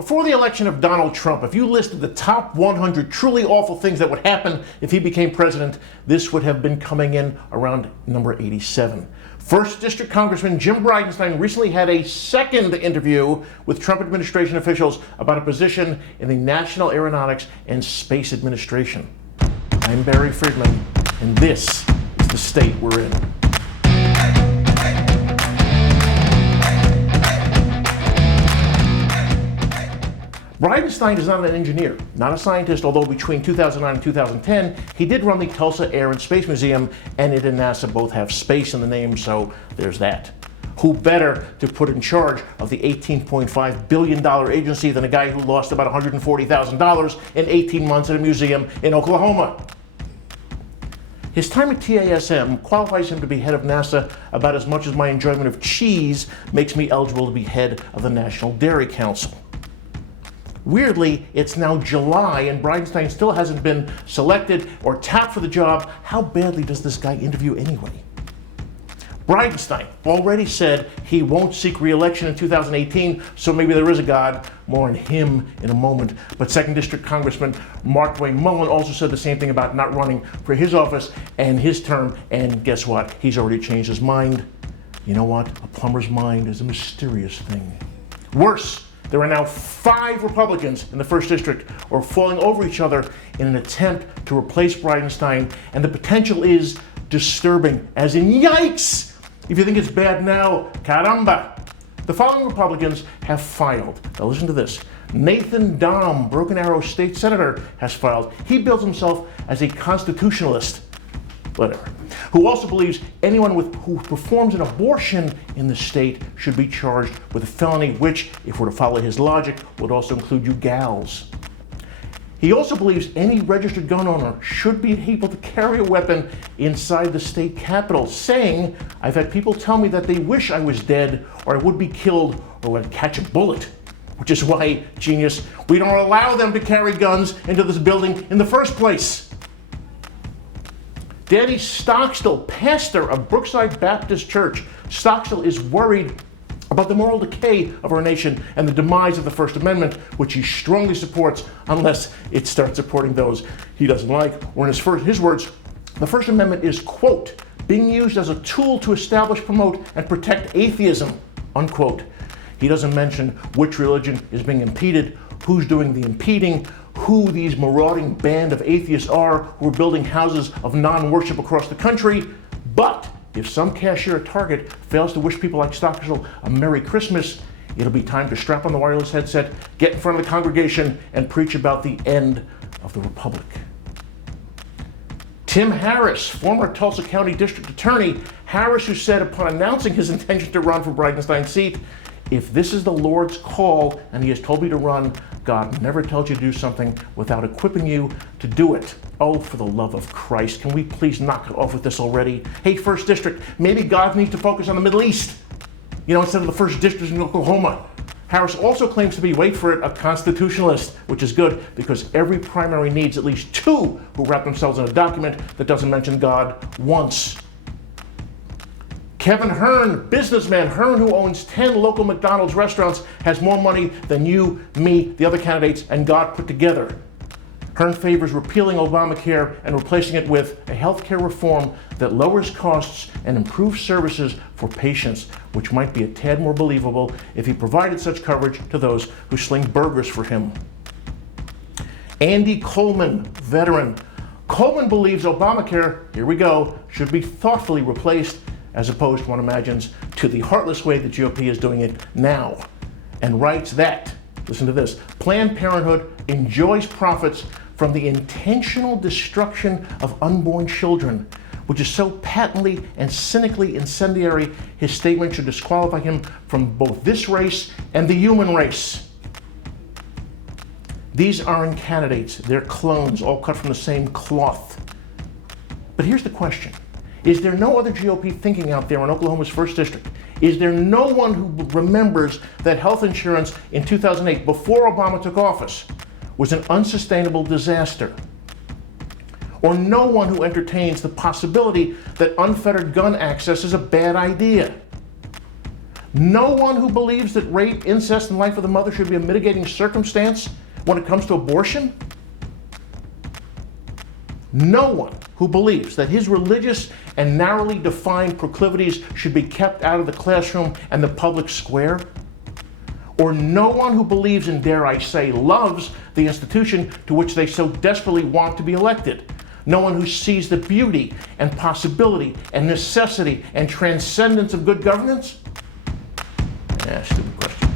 Before the election of Donald Trump, if you listed the top 100 truly awful things that would happen if he became president, this would have been coming in around number 87. First District Congressman Jim Bridenstine recently had a second interview with Trump administration officials about a position in the National Aeronautics and Space Administration. I'm Barry Friedman, and this is the state we're in. Bridenstine is not an engineer, not a scientist, although between 2009 and 2010, he did run the Tulsa Air and Space Museum, and it and NASA both have space in the name, so there's that. Who better to put in charge of the $18.5 billion agency than a guy who lost about $140,000 in 18 months at a museum in Oklahoma? His time at TASM qualifies him to be head of NASA about as much as my enjoyment of cheese makes me eligible to be head of the National Dairy Council. Weirdly, it's now July and Bridenstine still hasn't been selected or tapped for the job. How badly does this guy interview anyway? Bridenstine already said he won't seek re-election in 2018, so maybe there is a God. More on him in a moment. But 2nd District Congressman Mark Dwayne Mullen also said the same thing about not running for his office and his term, and guess what? He's already changed his mind. You know what? A plumber's mind is a mysterious thing. Worse, there are now 5 Republicans in the 1st District who are falling over each other in an attempt to replace Bridenstine, and the potential is disturbing, as in yikes! If you think it's bad now, caramba! The following Republicans have filed. Now listen to this. Nathan Dahm, Broken Arrow State Senator, has filed. He bills himself as a constitutionalist. Whatever. Who also believes anyone who performs an abortion in the state should be charged with a felony, which, if we're to follow his logic, would also include you gals. He also believes any registered gun owner should be able to carry a weapon inside the state capitol, saying, I've had people tell me that they wish I was dead, or I would be killed, or would catch a bullet. Which is why, genius, we don't allow them to carry guns into this building in the first place. Danny Stockstill, pastor of Brookside Baptist Church. Stockstill is worried about the moral decay of our nation and the demise of the First Amendment, which he strongly supports unless it starts supporting those he doesn't like. Or in his words, the First Amendment is, quote, being used as a tool to establish, promote, and protect atheism, unquote. He doesn't mention which religion is being impeded, who's doing the impeding, who these marauding band of atheists are who are building houses of non-worship across the country. But if some cashier at Target fails to wish people like Stockstill a Merry Christmas, it'll be time to strap on the wireless headset, get in front of the congregation, and preach about the end of the Republic. Tim Harris, former Tulsa County District Attorney, Harris, who said upon announcing his intention to run for Bridenstine's seat, if this is the Lord's call and he has told me to run, God never tells you to do something without equipping you to do it. Oh, for the love of Christ, can we please knock it off with this already? Hey, 1st District, maybe God needs to focus on the Middle East, instead of the 1st District in Oklahoma. Harris also claims to be, wait for it, a constitutionalist, which is good because every primary needs at least 2 who wrap themselves in a document that doesn't mention God once. Kevin Hearne, businessman, Hearne, who owns 10 local McDonald's restaurants, has more money than you, me, the other candidates, and God put together. Hearne favors repealing Obamacare and replacing it with a healthcare reform that lowers costs and improves services for patients, which might be a tad more believable if he provided such coverage to those who sling burgers for him. Andy Coleman, veteran. Coleman believes Obamacare, here we go, should be thoughtfully replaced as opposed, one imagines, to the heartless way the GOP is doing it now, and writes that, listen to this, Planned Parenthood enjoys profits from the intentional destruction of unborn children, which is so patently and cynically incendiary, his statement should disqualify him from both this race and the human race. These aren't candidates, they're clones, all cut from the same cloth. But here's the question. Is there no other GOP thinking out there in Oklahoma's 1st District? Is there no one who remembers that health insurance in 2008, before Obama took office, was an unsustainable disaster? Or no one who entertains the possibility that unfettered gun access is a bad idea? No one who believes that rape, incest, and life of the mother should be a mitigating circumstance when it comes to abortion? No one who believes that his religious and narrowly defined proclivities should be kept out of the classroom and the public square? Or no one who believes and, dare I say, loves the institution to which they so desperately want to be elected? No one who sees the beauty and possibility and necessity and transcendence of good governance? Stupid question.